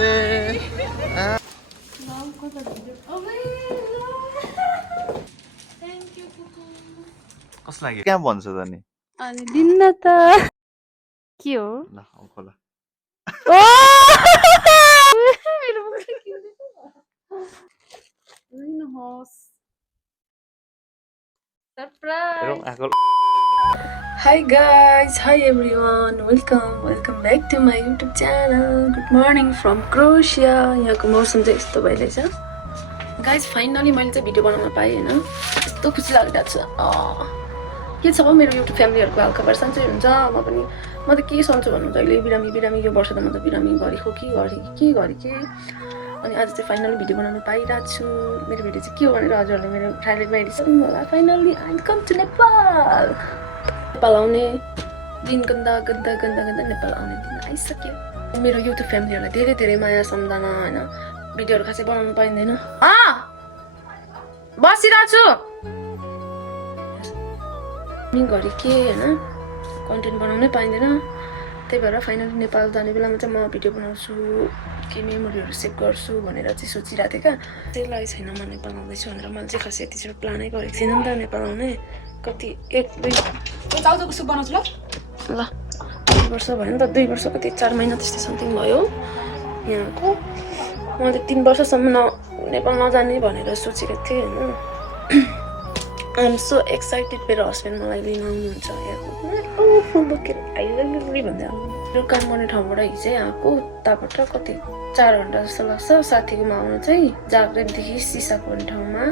कस लाग्यो क्या भन्छ त नि अनि दिन्न त के हो ल अब खोला Hi guys, hi everyone, welcome back to my YouTube channel. Good morning from Croatia. यहाँको मौसम चाहिँ यस्तो भइरहेछ गाइज फाइनली मैले चाहिँ भिडियो बनाउन पाएँ होइन यस्तो खुसी लागिरहेको छ के छ मेरो युट्युब फ्यामिलीहरूको हालखबर सन्चै हुन्छ म त के सोच्छु भन्नुहुन्छ अहिले बिरामी यो वर्ष त म त बिरामी गरेको के गरेँ अनि आज चाहिँ फाइनली भिडियो बनाउन पाइरहेको छु मेरो भिडियो चाहिँ के हो भनेर हजुरहरूले मेरो ट्राइलेटमा हेरिसक्नु होला finally I come to Nepal आउने दिन गन्दा नेपाल आउने दिन आइसक्यो मेरो युट्युब फ्यामिलीहरूलाई धेरै माया सम्झना होइन भिडियोहरू खासै बनाउनु पाइँदैन बसिरहेको छु घरि के होइन कन्टेन्ट बनाउनै पाइँदैन त्यही भएर फाइनली नेपाल जाने बेलामा चाहिँ म भिडियो बनाउँछु के मेमोरीहरू सेभ गर्छु भनेर चाहिँ सोचिरहेको थिएँ क्या त्यही लागि छैन म नेपाल आउँदैछु भनेर मैले चाहिँ खासै यति चाहिँ प्लानै गरेको थिएन नि त नेपाल आउने कति 1-2 वर्ष भयो नि त 2 वर्ष कति 4 महिना त्यस्तो समथिङ भयो यहाँको मैले 3 वर्षसम्म नेपाल नजाने भनेर सोचेको थिएँ होइन आई एम सो एक्साइटेड मेरो हस्बेन्ड मलाई लिन आउनुहुन्छ भन्दै मेरो काम गर्ने ठाउँबाट हिजै आएको उताबाट कति 4 घन्टा जस्तो लाग्छ साथीकोमा आउनु चाहिँ जाग्रेटदेखि सिसाको भन्ने ठाउँमा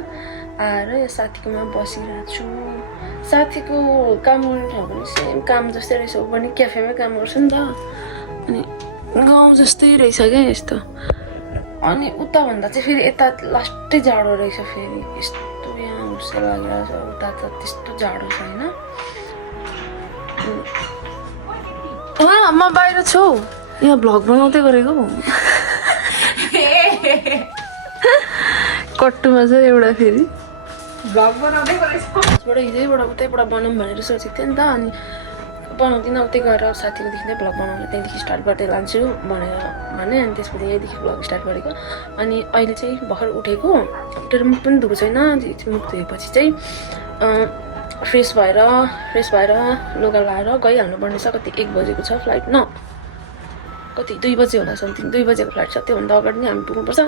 आएर यो साथीकोमा बसिरहेको छु साथीको काम गर्ने ठाउँ पनि सेम काम जस्तै रहेछ ऊ पनि क्याफेमै काम गर्छ नि त अनि गाउँ जस्तै रहेछ क्या यस्तो अनि उता भन्दा चाहिँ फेरि यता लास्टै जाडो रहेछ फेरि यस्तो यहाँ हुर्से लागिरहेछ उता त त्यस्तो जाडो छैन म बाहिर छु यहाँ भ्लग बनाउँदै गरेको कट्टुमा छ एउटा फेरि भ्लग बनाउँदै गरेको हिजैबाट उतैबाट बनाऊँ भनेर सोचेको थिएँ नि त अनि बनाउँदिनँ उतै गएर साथीकोदेखि नै भ्लग बनाउने त्यहाँदेखि स्टार्ट गर्दै लान्छु भनेर भने अनि त्यसपछि यहीँदेखि भ्लग स्टार्ट गरेको अनि अहिले चाहिँ भर्खर उठेर मुख पनि धुएको छैन मुख धोएपछि चाहिँ फ्रेस भएर लुगा लाएर गइहाल्नु पर्ने छ कति 1 बजेको छ फ्लाइट कति 2 बजे होला समथिङ 2 बजेको फ्लाइट छ त्योभन्दा अगाडि नै हामी पुग्नुपर्छ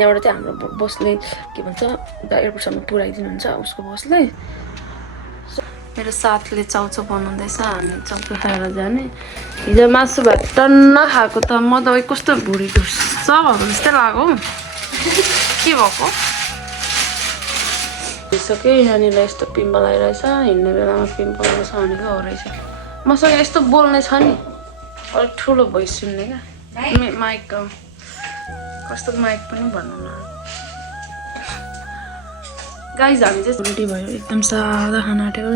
यहाँबाट चाहिँ हाम्रो बसले के भन्छ उता एयरपोर्टसम्म पुऱ्याइदिनुहुन्छ उसको बसले मेरो साथले चाउचाउ बनाउँदैछ हामी चाउचाउ खाएर जाने हिजो मासु भात टन्न खाएको त म त कस्तो भुँडी ढुस्छ भएको जस्तै लाग्यो के भएको भइसक्यो यहाँनिर यस्तो पिम्पल आइरहेछ हिँड्ने बेलामा पिम्पल आउँछ भनेको हो रहेछ मसँग यस्तो बोल्ने छ नि अलिक ठुलो भोइस सुन्ने क्या माइक कस्तो माइक पनि भन्नु न गाइज हामी चाहिँ रेडी भयो एकदम सादा खाना आँटेको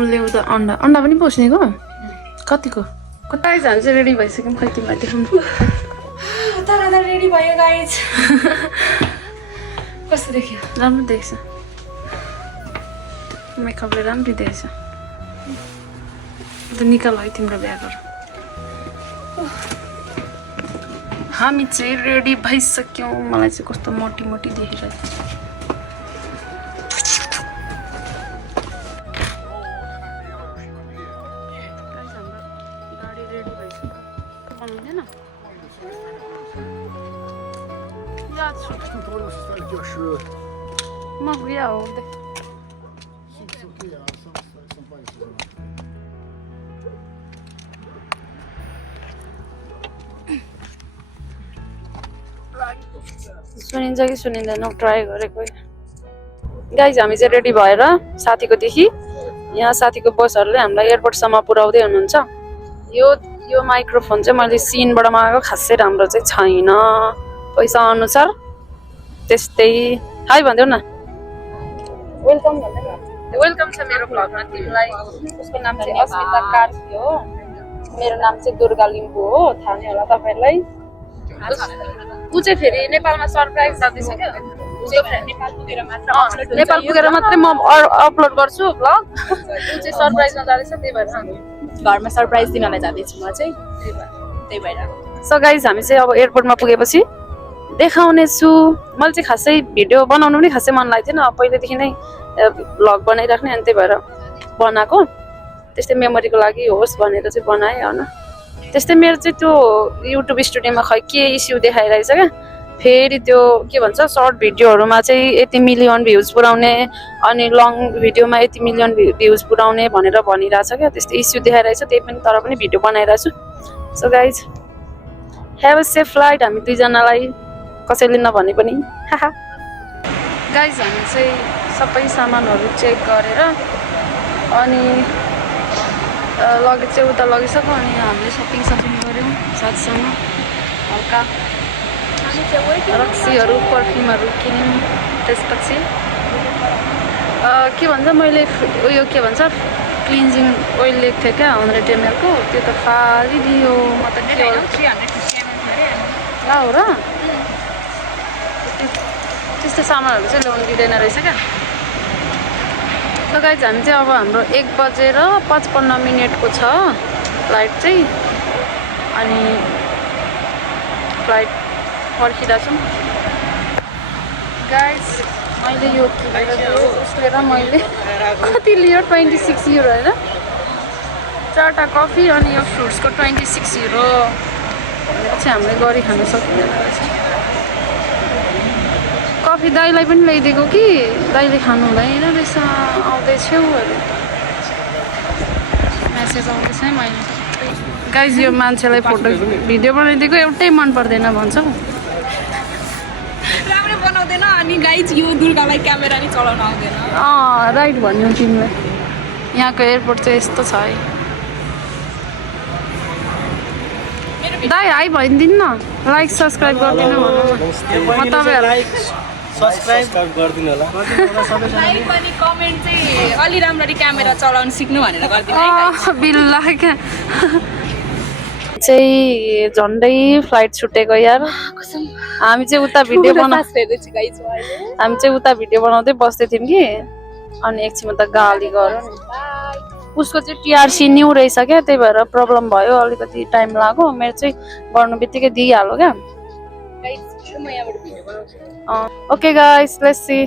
उसले उता अन्डा पनि पस्नेको कतिको कता हामी चाहिँ रेडी भइसक्यौँ खै तिमीलाई देखाउनु तर रेडी भयो गाइज कस्तो देख्यो राम्रो देख्छ मेकअपले राम्रै देख्छ निकाल है तिम्रो ब्यागहरू हामी चाहिँ रेडी भइसक्यौँ मलाई चाहिँ कस्तो मोटी देखिरहेको Могу я отдых. सुनिन्छ कि सुनिँदैन ट्राई गरेको गाइज हामी चाहिँ रेडी भएर साथीकोदेखि यहाँ साथीको बसहरूले हामीलाई एयरपोर्टसम्म पुर्याउँदै हुनुहुन्छ यो माइक्रोफोन चाहिँ मैले सिनबाट मागेको खासै राम्रो चाहिँ छैन पैसा अनुसार त्यस्तै हाई भनिदेऊ न वेलकम छ मेरो भ्लगमा तिमीलाई उसको नाम चाहिँ अस्मिता कार्की हो मेरो नाम चाहिँ दुर्गा लिम्बू हो थाहा नै होला तपाईँहरूलाई ऊ चाहिँ फेरि नेपालमा सरप्राइज जाँदैछ क्या नेपाल पुगेर मात्रै म अपलोड गर्छु भ्लग ऊ चाहिँ सरप्राइजमा जाँदैछ त्यही भएर घरमा सरप्राइज दिनलाई जाँदैछु म चाहिँ त्यही भएर सो गाइज हामी चाहिँ अब एयरपोर्टमा पुगेपछि देखाउने छु। मैले चाहिँ खासै भिडियो बनाउनु पनि खासै मन लाग्थेन, पहिलेदेखि नै भ्लग बनाइराख्ने, अनि त्यही भएर बनाएको। त्यस्तै मेमोरीको लागि होस् भनेर चाहिँ बनाएँ होइन। त्यस्तै मेरो चाहिँ त्यो युट्युब स्टुडियोमा खै के इस्यु देखाइरहेछ क्या, फेरि त्यो के भन्छ सर्ट भिडियोहरूमा चाहिँ यति मिलियन भ्युज पुऱ्याउने अनि लङ भिडियोमा यति मिलियन भ्युज पुऱ्याउने भनेर भनिरहेछ क्या, त्यस्तो इस्यु देखाइरहेछ। त्यही पनि तर पनि भिडियो बनाइरहेछु। So guys have a safe flight हामी दुईजनालाई कसैले नभने पनि। गाइज हामी चाहिँ सबै सामानहरू चेक गरेर अनि लगेज चाहिँ उता लगिसक्यो अनि हामीले सपिङ गऱ्यौँ साथसँग हल्का रक्सीहरू पर्फ्युमहरू किन्यौँ। त्यसपछि के भन्छ मैले उयो के भन्छ क्लिन्जिङ ओइल लिएको थिएँ क्या 100 ml को, त्यो त फालिदियो। म त के हो ला हो र त्यस्तो सामानहरू चाहिँ ल्याउनु दिँदैन रहेछ क्या। त गाइज हामी चाहिँ अब हाम्रो 1:55 को छ फ्लाइट चाहिँ, अनि फ्लाइट पर्खिरहेछौँ। गाइज मैले यो उसले र मैले कति लियो 26 युरो होइन, 4टा कफी अनि यो फ्रुट्सको 26 युरो चाहिँ हामीले गरी खानु सक्दैन रहेछ। कफी दाइलाई पनि ल्याइदिएको कि दाइले खानु हुँदैन रहेछ, आउँदैछौ अरे मेसेज आउँदैछ है मैले। गाइज यो मान्छेलाई फोटो भिडियो बनाइदिएको एउटै मन पर्दैन भन्छ, राम्रो बनाउँदैन। अनि गाइज यो दुर्गालाई क्यामेरा नि चलाउन आउँदैन। राइट भन्यो तिमीलाई। यहाँको एयरपोर्ट चाहिँ यस्तो छ है। दाइ हाई भनिदिनु न, लाइक सब्सक्राइब गरिदिनु भन्नु न। म तपाईँहरूलाई सब्सक्राइब गरिदिनु होला। लाइक अनि कमेन्ट चाहिँ अलि राम्ररी क्यामेरा चलाउन सिक्नु भनेर गरिदिनु है। बिल्ला क्या चाहिँ झन्डै फ्लाइट छुटेको यार। हामी चाहिँ उता भिडियो बनाउँदै बस्दै थियौँ कि, अनि एकछिन त गाली गऱ्यो नि। उसको चाहिँ टिआरसी न्यू रहेछ क्या, त्यही भएर प्रब्लम भयो, अलिकति टाइम लाग्यो। मेरो चाहिँ गर्नु बित्तिकै दिइहाल्यो क्या। Okay guys let's see.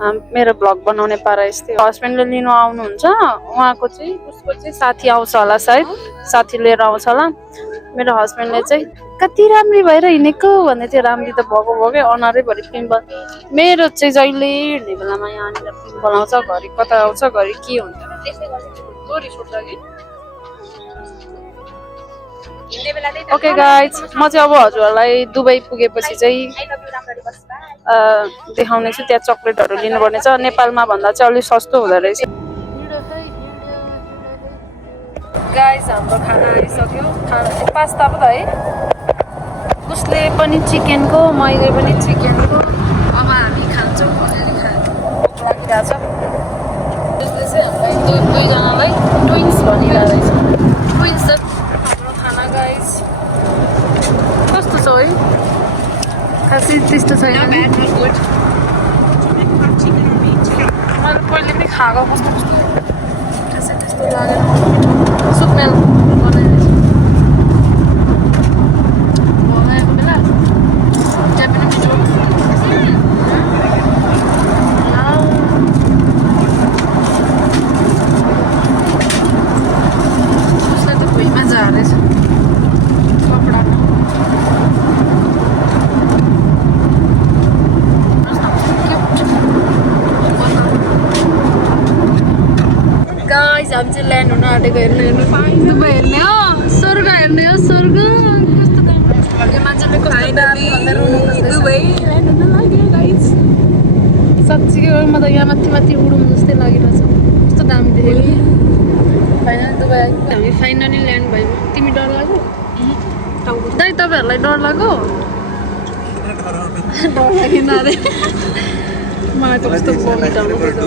मेरो ब्लग बनाउने पारा यस्तै। हस्बेन्डले लिनु आउनुहुन्छ, उहाँको चाहिँ उसको चाहिँ साथी आउँछ होला, सायद साथी लिएर आउँछ होला। मेरो हस्बेन्डले चाहिँ कति राम्री भएर हिँडेको भन्दै थियो। राम्री त भएको भएकै, अनुहारैभरि पिम्पल। मेरो चाहिँ जहिले हिँड्ने बेलामा यहाँनिर पिम्पल आउँछ, घरि कता आउँछ, घरि के हुन्छ। ओके गाइज म चाहिँ अब हजुरहरूलाई दुबई पुगेपछि चाहिँ देखाउने छु। त्यहाँ चक्लेटहरू लिनुपर्ने छ, नेपालमा भन्दा चाहिँ अलिक सस्तो हुँदो रहेछ। गाइज हाम्रो खाना आइसक्यो। खाना चाहिँ पास्ता पो त है, उसले पनि चिकनको मैले पनि चिकनको। अब हामी खान्छौँ, अलिअलि भोक लागिरहेछ। त्यसले चाहिँ हामीलाई दुईजनालाई ट्विन्स भनिरहेको रहेछ। ट्विन्स हाम्रो खाना गाइज कस्तो छ है, खासै त्यस्तो छैन। मैले पहिले पनि खाएको कस्तो कस्तो खासै त्यस्तो लागेन। सुपमेल बनाइरहेछ बनाएको बेला त्यहाँ पनि मिठो। उसलाई त भुइँमा झारेछ कपडामा। गाइस हामी चाहिँ ल्यान्ड हुन आँटेको। हेर्नु दुबई हेर्ने हो, स्वर्ग हेर्ने हो, स्वर्ग कस्तो दामी। मान्छेले दुबई ल्यान्ड हुन लाग्यो गाइज। साँच्चीकै हो, म त यहाँ माथि माथि उडौँ जस्तै लागिरहेछ, कस्तो दामी देखेको। फाइनली दुबई आइपुग्यो हामी, फाइनली ल्यान्ड भयौँ। तिमी डर लाग्यो दाइ? तपाईँहरूलाई डर लाग्यो? डर लागेन अरे मलाई त कस्तो भमिट आउनु खोज्यो।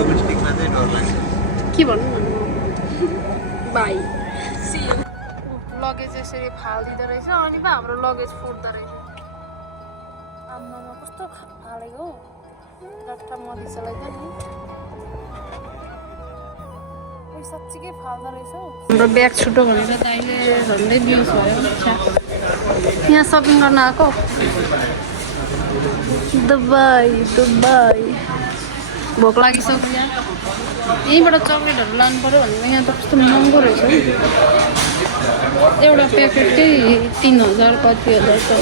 के भन्नु बाई। लगेज यसरी फालिदिँदो रहेछ, अनि पो हाम्रो लगेज फुट्दो रहेछ। आम्मामा कस्तो फालेको डट्टा मधिसलाई त नि साँच्चीकै फाल्दो रहेछ। हाम्रो ब्याग छुटो भनेर दाइले झन्डै बिउस भयो। यहाँ सपिङ गर्न आएको दुबई भोक लागिसक्यो यहाँ यहीँबाट चक्लेटहरू लानु पऱ्यो भनेको यहाँ त कस्तो महँगो रहेछ हौ एउटा प्याकेटकै 3000 कति हजार जस्तो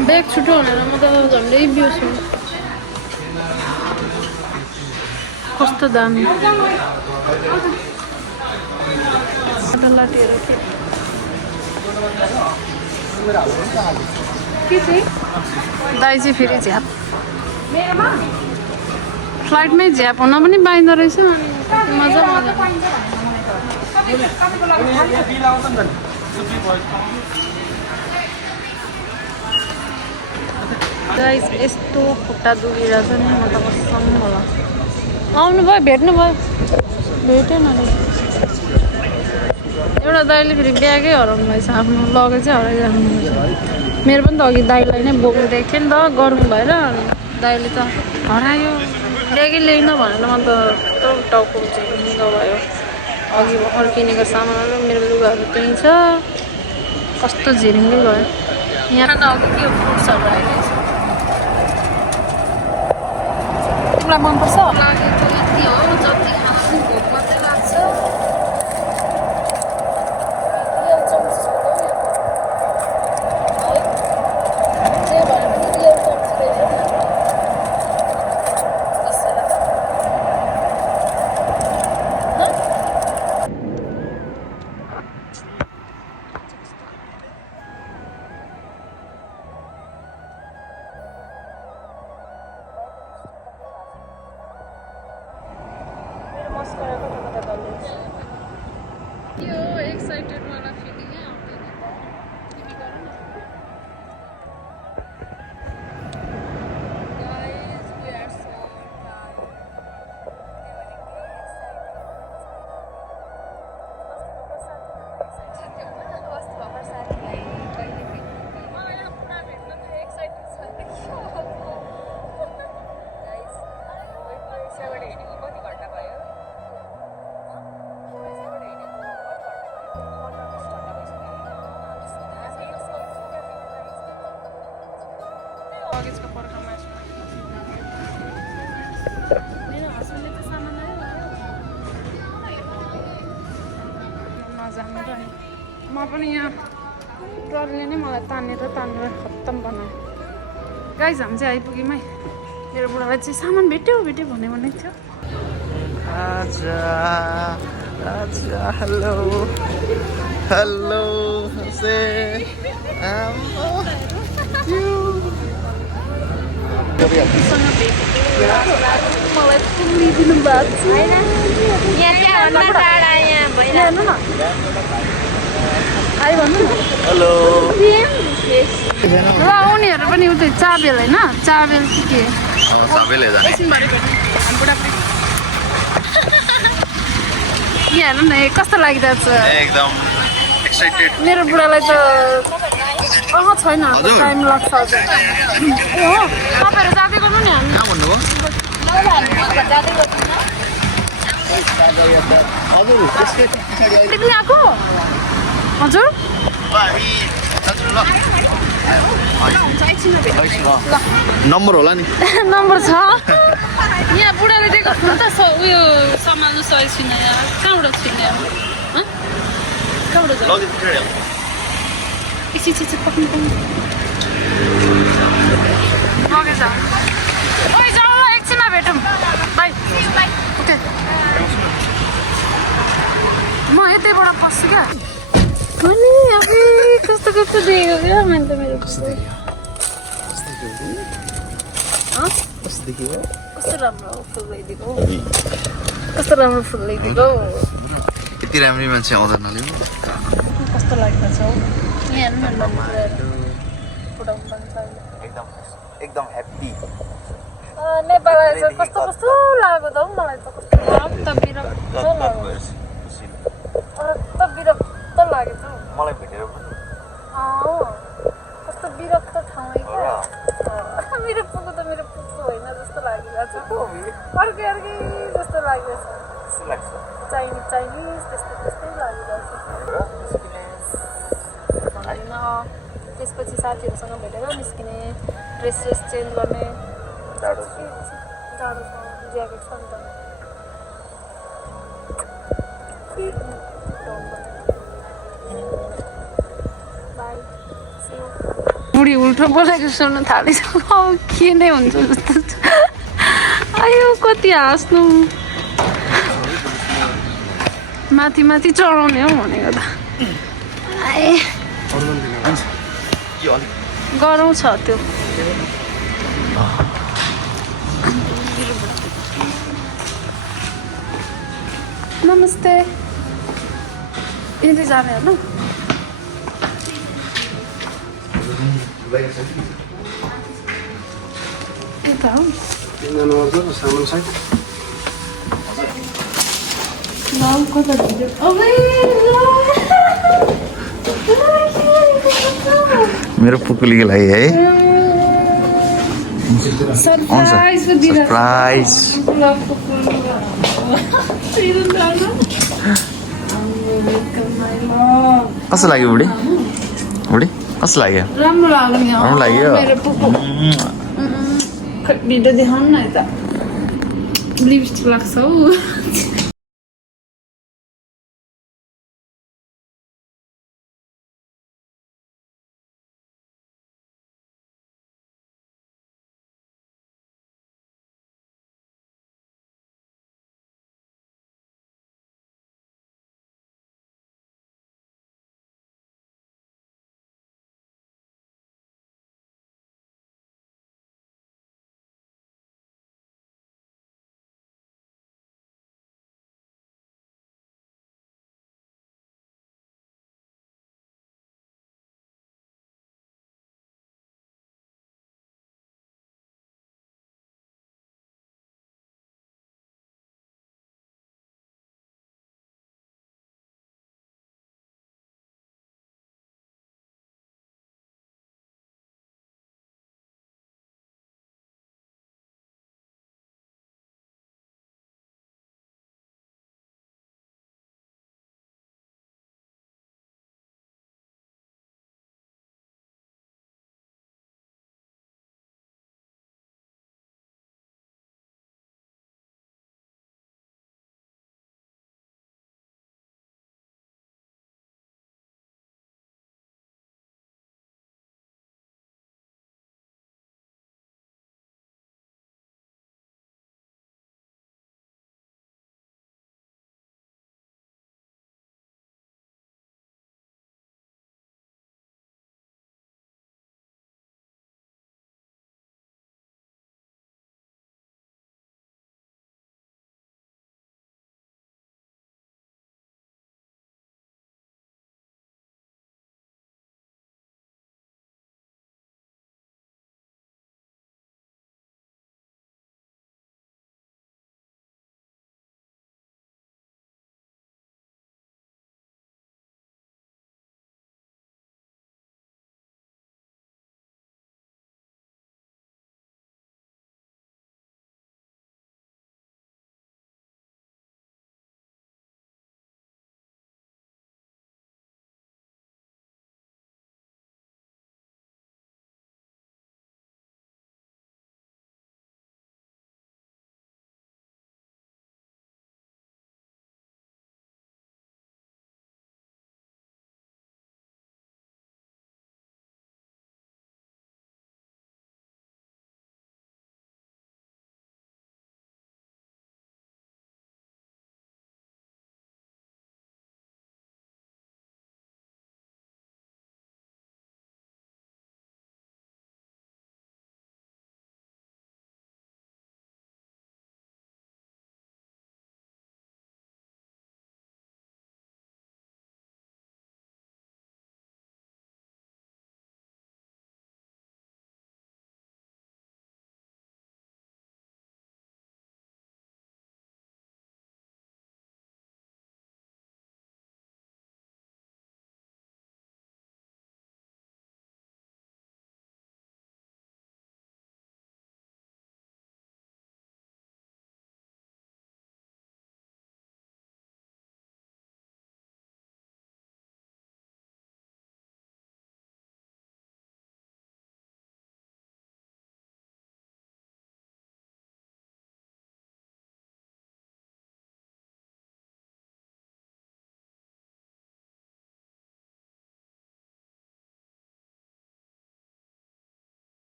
ब्याग छुट्यो भनेर म त झन्डै बिर्छु कस्तो दामी लाटीहरू के चाहिँ दाइ चाहिँ फेरि झ्याप फ्लाइटमै झ्याप हुन पनि पाइँदो रहेछ अनि मजा गाइस यस्तो खुट्टा दुखिरहेछ नि म त कसम होला आउनु भयो भेट्नु भयो भेटेन एउटा दाइले फेरि ब्यागै हराउनु भएछ आफ्नो लगेजै हराइराख्नु भएछ मेरो पनि त अघि दाइलाई नै बोक्नु दिएको थियो नि त गर्नु भएर अनि दाइले त हरायो ब्यागै ल्याइन भनेर म त टाउको झिङ्गो भयो अघि भर्खर किनेको सामानहरू मेरो लुगाहरू त्यहीँ छ कस्तो झिरिङ्गै भयो यहाँ त अघि के फ्रुट्सहरू आइरहेछ तिमीलाई मनपर्छ लागेको यति हो जति खानु भोक मात्रै लाग्छ यो एक्साइटेड वाला फिलिङ है आउँदैन तिमी गर न गाइस वी आर सो लगेजको पर्खामा मेरो हस्बेन्डले त सामान आयो नजानु र म पनि यहाँ ट्रलीले नै मलाई तानेर खत्तम बनायो गाइस हामी चाहिँ आइपुग्यौँ है मेरो बुढालाई चाहिँ सामान भेट्यो भनेको थियो हेलो से मलाई फुलिदिनु भएको छ आइ भन्नु न हेलो ल उनीहरू पनि उतै चाबेल होइन चाबेल के सबैले जाने यहाँ हेर्नु न कस्तो लागिरहेको छ एकदम एक्साइटेड मेरो बुढालाई त छैन टाइम लाग्छ अझ तपाईँहरू जाँदै गर्नु नि हामी कहाँ भन्नुभयो पनि आएको हजुर नम्बर होला नि नम्बर छ यहाँ बुढाले दिएको नि त उयो सम्हाल्नु सही छैन यार कहाँबाट छैन कहाँबाट पक्नु लगेज ओइ जाऊ ल एकछिनमा भेटौँ बाई ओके म यतैबाट पस्छु क्या अनि अब कस्तो देखेको क्या मैले त मेरो कस्तो राम्रो फुल ल्याइदिएको कस्तो राम्रो फुल ल्याइदिएको यति राम्रै मान्छे आउँदैन कस्तो लागिरहेछ हौ यहाँ एकदम ह्याप्पी नेपाल आएछ कस्तो लाग्यो त हौ मलाई त कस्तो विरक्त लाग्यो त मलाई भेटेर कस्तो विरक्त ठाउँ क्या मेरो पुगो त मेरो पुगो होइन जस्तो लागिरहेछ अर्कै जस्तो लागिरहेछ चाइनिज त्यस्तै लागिरहेछ साथीहरूसँग भेटेर निस्किने ड्रेस चेन्ज गर्ने जाडो छ ज्याकेट छ नि त बुढी उल्टो बोलेको सुन्नु थालिसक्यो के नै हुन्छ जस्तो छ आयो कति हाँस्नु माथि माथि चढाउने हो भनेको त गरौँ छ त्यो नमस्ते यदि जाने होइन यता हो सामान साइड कता मेरो पुकुलीको लागि है सरप्राइज सरप्राइज कस्तो लाग्यो बुढी बुढी कस्तो लाग्यो राम्रो लाग्यो राम्रो लाग्यो मेरो पुपु भिडियो देखाउनु न यता लिपस्टिक लाग्छ हौ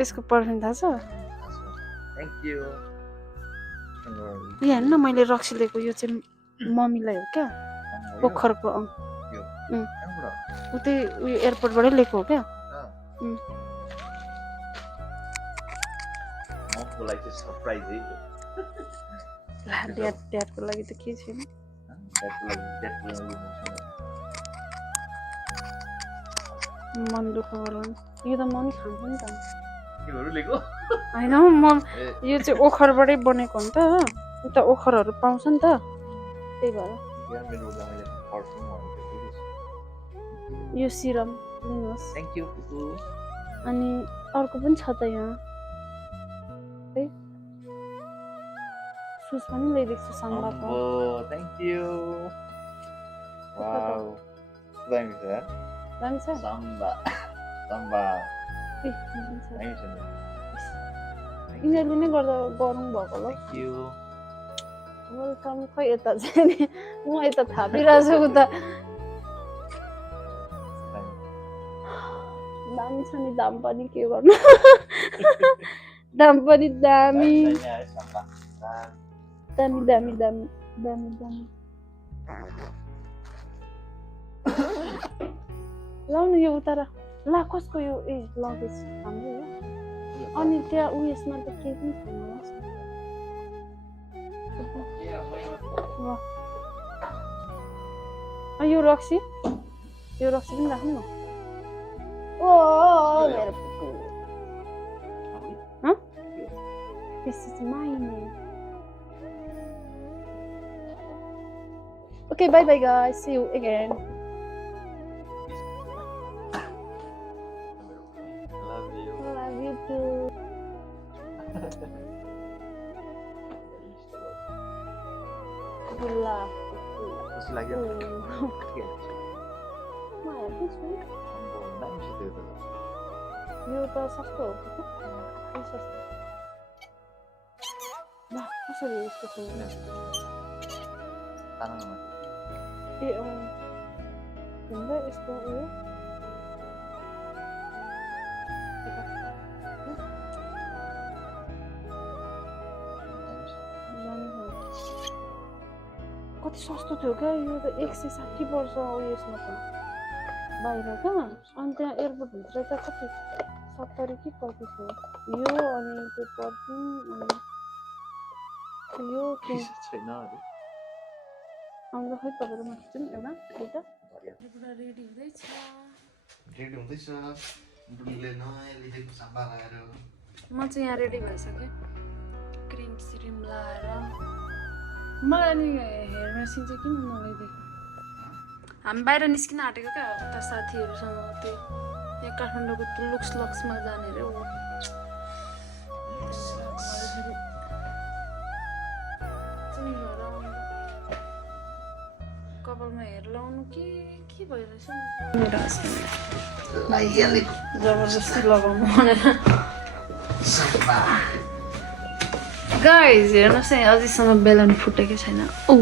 यसको पर्फ्युम थाहा छ थ्याङ्क यू यहाँ हेर्नु न मैले रक्सी लिएको यो चाहिँ मम्मीलाई हो क्या पोखरको उतै उयो एयरपोर्टबाटै लिएको हो क्या मको लागि चाहिँ सरप्राइज है ड्याडको लागि त के छैन मन दुःख गराउनु यो त मम्मी खान्छ नि त होइन म यो चाहिँ ओखरबाटै बनेको हो नि त हो उता ओखरहरू पाउँछ नि त त्यही भएर यो सिरम लिनुहोस् थ्याङ्क यू कुकु अनि अर्को पनि छ त यहाँ है सुस पनि ल्याइदिएको छु साम्बाको थ्याङ्क यू वाउ दामी छ दामी छ साम्बा ए, यिनीहरूले नै गर्दा गरौँ भएको होला थ्याङ्क यू वेलकम खै यता चाहिँ नि म यता थापिरहेको छु उता दामी छ नि दाम पनि के गर्नु दाम पनि दामी दामी दामी दामी दामी दामी लाउनु यो उता र ला कसको यो ए लगेज हाम्रो हो अनि त्यहाँ उयसमा त केही पनि छैन यो रक्सी पनि राख्नु न ओ मेरो पुकु This is mine. Okay, bye bye guys. See you again. Love you too. Gula. कस्तो लाग्यो यो त सस्तो हो सस्तो ला कसरी यसको छैन ए हुन्छ यस्तो उयो कति सस्तो थियो क्या यो त 160 वर्ष उयसमा त बाहिर क्या अनि त्यहाँ एयरपोर्टभित्र त कति 70 कि कति थियो यो अनि त्यो पर्फ्युम अनि यो छैन आउँदा खै तपाईँहरूमा खिचौँ एउटा दुईटा रेडी हुँदैछ बुढीले नयाँ लिएको साम्बा लगाएर म चाहिँ यहाँ रेडी भइसकेँ क्रिम सिरिम लगाएर मलाई नि हेयर मेसिन चाहिँ किन नलाइदिएको हामी बाहिर निस्किन आँटेको क्या उता साथीहरूसँग त्यो यहाँ काठमाडौँको लुक्स लक्समा जाने रे हो कपालमा हेयर लाउनु के भइरहेछ मेरो हस्बेन्ड जबरजस्ती लगाउनु भनेर गाइज हेर्नुहोस् है अझैसम्म बेलुन फुटेकै छैन ओ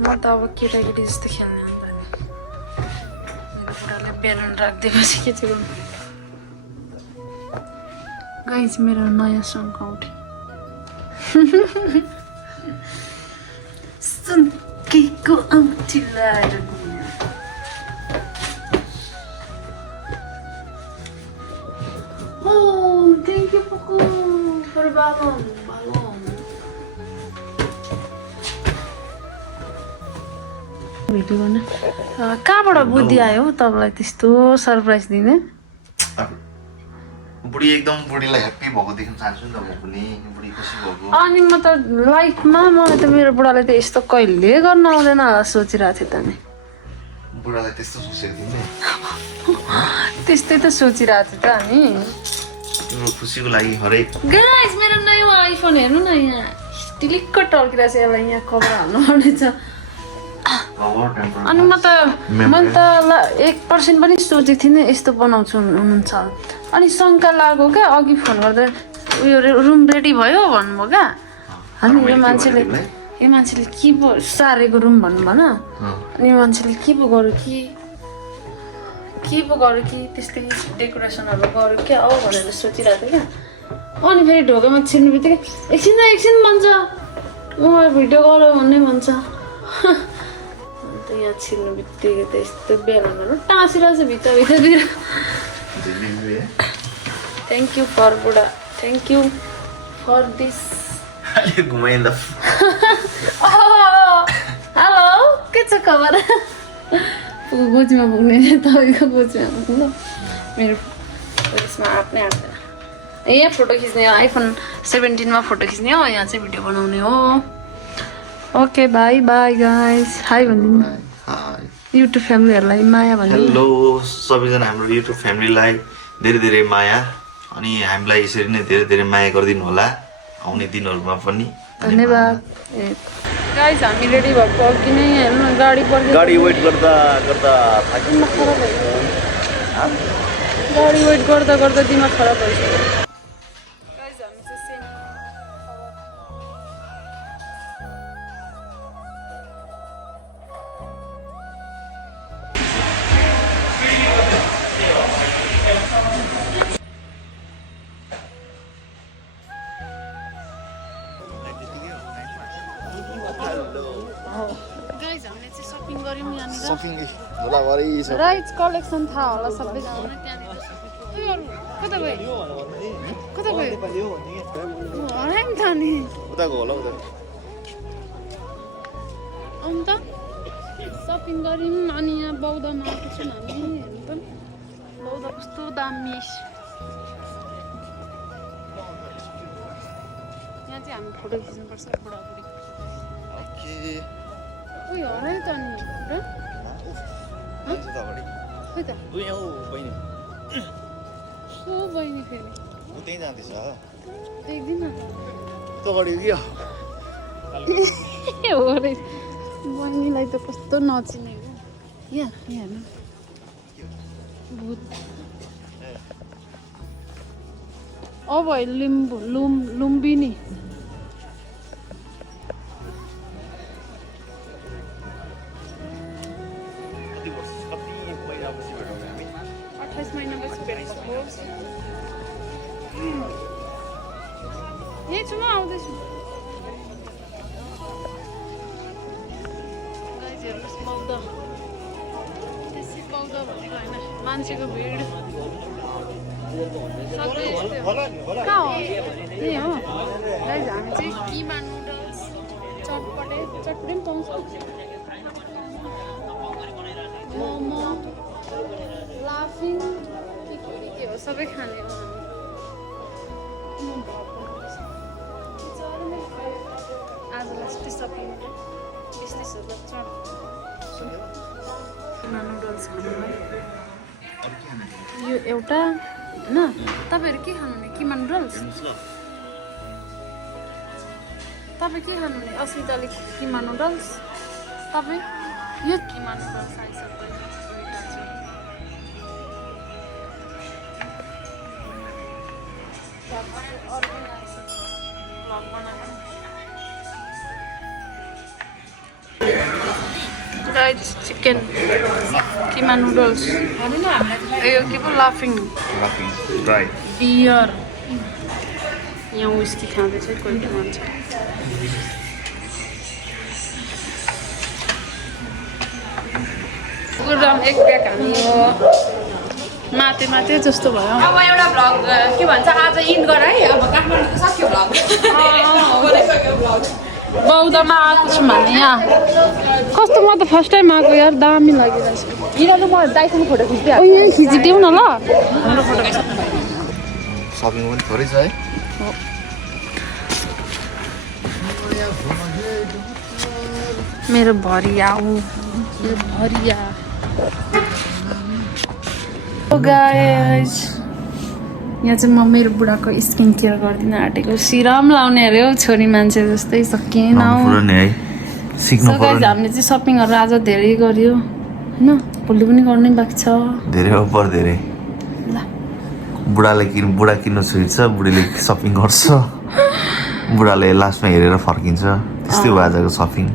म त अब केटाकेटी जस्तो खेल्ने हो नि त मेरो बुढाले बेलुन राखिदिएपछि के चाहिँ गर्नु गाइज मेरो नयाँ सङ्ग आउँछ सुन्केको औँठी लगाएर Oh, thank you for balloon. Video गर्न कहाँबाट बुद्धि आयो तपाईँलाई त्यस्तो सरप्राइज दिने बुढी एकदम बुढीलाई ह्याप्पी भएको देख्न चाहन्छु नि तपाईँ पनि बुढी खुसी भएको अनि म त लाइफमा मलाई त मेरो बुढाले त यस्तो कहिले गर्न आउँदैन होला सोचिरहेको थिएँ त नि बुढालाई त्यस्तो सोचेको थिएँ नि त्यस्तै त सोचिरहेको थिएँ त अनि तिम्रो खुसीको लागि हरेक गाइस मेरो नयाँ आइफोन हेर्नु न यहाँ टिलिक्क टल्किरहेछ यसलाई यहाँ कभर हाल्नु पर्नेछ अनि मैले त 1% पनि सोचेको थिइनँ यस्तो बनाउँछु हुनुहुन्छ अनि शङ्का लाग्यो क्या अघि फोन गर्दा उयो रुम रेडी भयो भन्नुभयो क्या अनि यो मान्छेले यो मान्छेले के पो सारेको रुम भन्नु भन अनि यो मान्छेले के पो गर्यो कि त्यस्तै डेकोरेसनहरू गर्यो क्या हो भनेर सोचिरहेको थिएँ क्या अनि फेरि ढोकामा छिर्नु बित्तिकै एकछिन भन्छ म भिडियो गरौँ भन्ने भन्छ अन्त यहाँ छिर्नु बित्तिकै त यस्तो बेलामा टाँसिरहेको छ भित्रतिर थ्याङ्क यू फर बुढा थ्याङ्क यू फर दिस घुमाइँदा हेलो के छ खबर गोजीमा पुग्ने तपाईँको गोजीमा पुग्नु मेरो यसमा आफ्नै आँट्दैन यहाँ फोटो खिच्ने हो आइफोन 17मा फोटो खिच्ने हो यहाँ चाहिँ भिडियो बनाउने हो ओके बाई गाइस हाई भनिदिनु युट्युब फ्यामिलीहरूलाई माया भनिदिनु हेलो सबैजना हाम्रो युट्युब फ्यामिलीलाई धेरै धेरै माया अनि हामीलाई यसरी नै धेरै धेरै माया गरिदिनु होला आउने दिनहरूमा पनि धन्यवाद गाइस हामी रेडी भएको अघि नै हेर्नु न गाडी वेट गर्दा दिमाग खराब भइसक्यो गाडी वेट गर्दा दिमाग खराब भइसक्यो गाइस हामी चाहिँ सेम गाइस हामीले चाहिँ सपिङ गर्यौँ यहाँनिर सपिङ झोलाभरि राइट्स कलेक्सन थाहा होला सबैजना त्यहाँनिर कता गयो हरायो नि त नि उताको होला उता अन्त सपिङ गऱ्यौँ अनि यहाँ बौद्धमा आएको छौँ हामी हेर्नु त बौद्ध कस्तो दामी यहाँ चाहिँ हामी फोटो खिच्नुपर्छ बुढाबुढी उयो हरायो त अनि खोइ त सो बहिनी फेरि उतै जाँदैछ देख्दिन त गऱ्यो कि हो रे बहिनीलाई त कस्तो नचिनेको यहाँ हेर्नु भूत अब लुम्बिनी यही छु म आउँदैछु हेर्नुहोस् बौद्ध त्यसै बौद्ध भनेको होइन मान्छेको भिड कहाँ हो यही हो गाइस हामी चाहिँ किमा नुडल्स चटपटे पनि पाउँछ मोमो लाफिङ के हो सबै खाने हो हामी आज लास्टै सपिङ नुडल्स खानुलाई यो एउटा होइन तपाईँहरू के खानुहुने किमा नुडल्स तपाईँ के खानुहुने अस्मिताले किमा नुडल्स तपाईँ यो किमा नुडल्स आइसक्यो गाइस चिकन किमा नुडल्स यो के पो लाफिङ बियर यहाँ विस्की खाँदैछ कोही मान्छे गुरुराम एक प्याक हामी माते जस्तो भयो अब एउटा भ्लग के भन्छ आज इन्ड गर है अब काठमाडौँ सक्यो भ्लग बौद्धमा आएको छु भने यहाँ कस्तो म त फर्स्ट टाइम आएको यार दामी लागिरहेछ यिनीहरू म दाइसँग फोटो खिचिदिएँ यहीँ खिचिदेऊ न ल सपिङ पनि थोरै छ है मेरो भरिया गाइस यहाँ चाहिँ म मेरो बुढाको स्किन केयर गरिदिन आँटेको सिरम लाउने अरे हौ छोरी मान्छे जस्तै सकिएन हामीले चाहिँ सपिङहरू आज धेरै गर्यो होइन भोलि पनि गर्नै बाँकी छ धेरै ओभर धेरै ल बुढा किन्नु छोड्छ बुढीले सपिङ गर्छ बुढाले लास्टमा हेरेर फर्किन्छ त्यस्तै भयो आजको सपिङ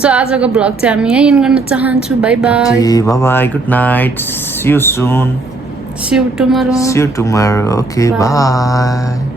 सो आजको भ्लग चाहिँ हामी यहीँ एन्ड गर्न चाहन्छु bye bye bye bye good night see you soon see you tomorrow okay by